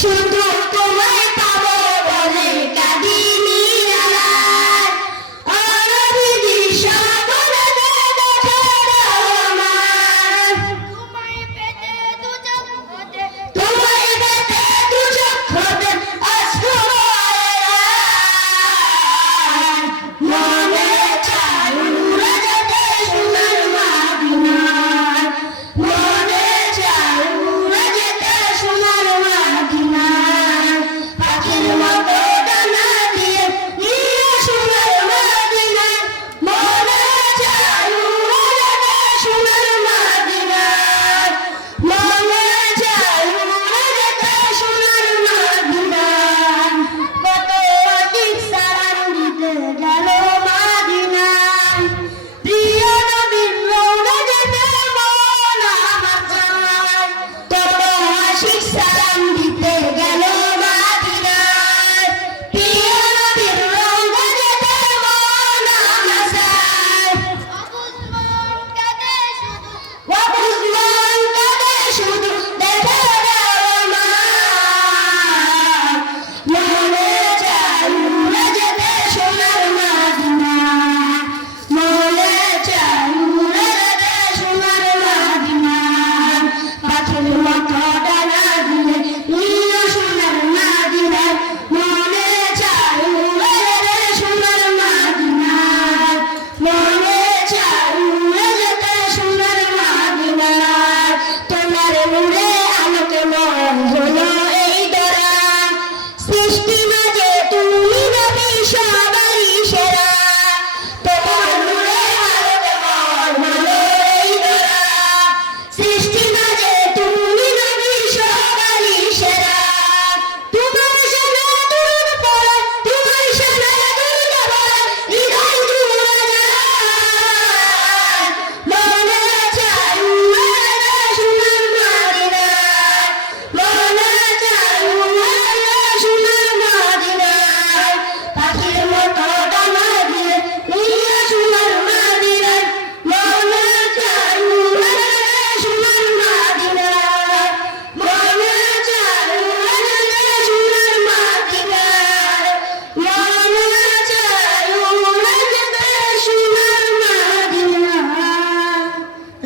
সুন্দর বৃষ্টি মাঝে তুমি রবি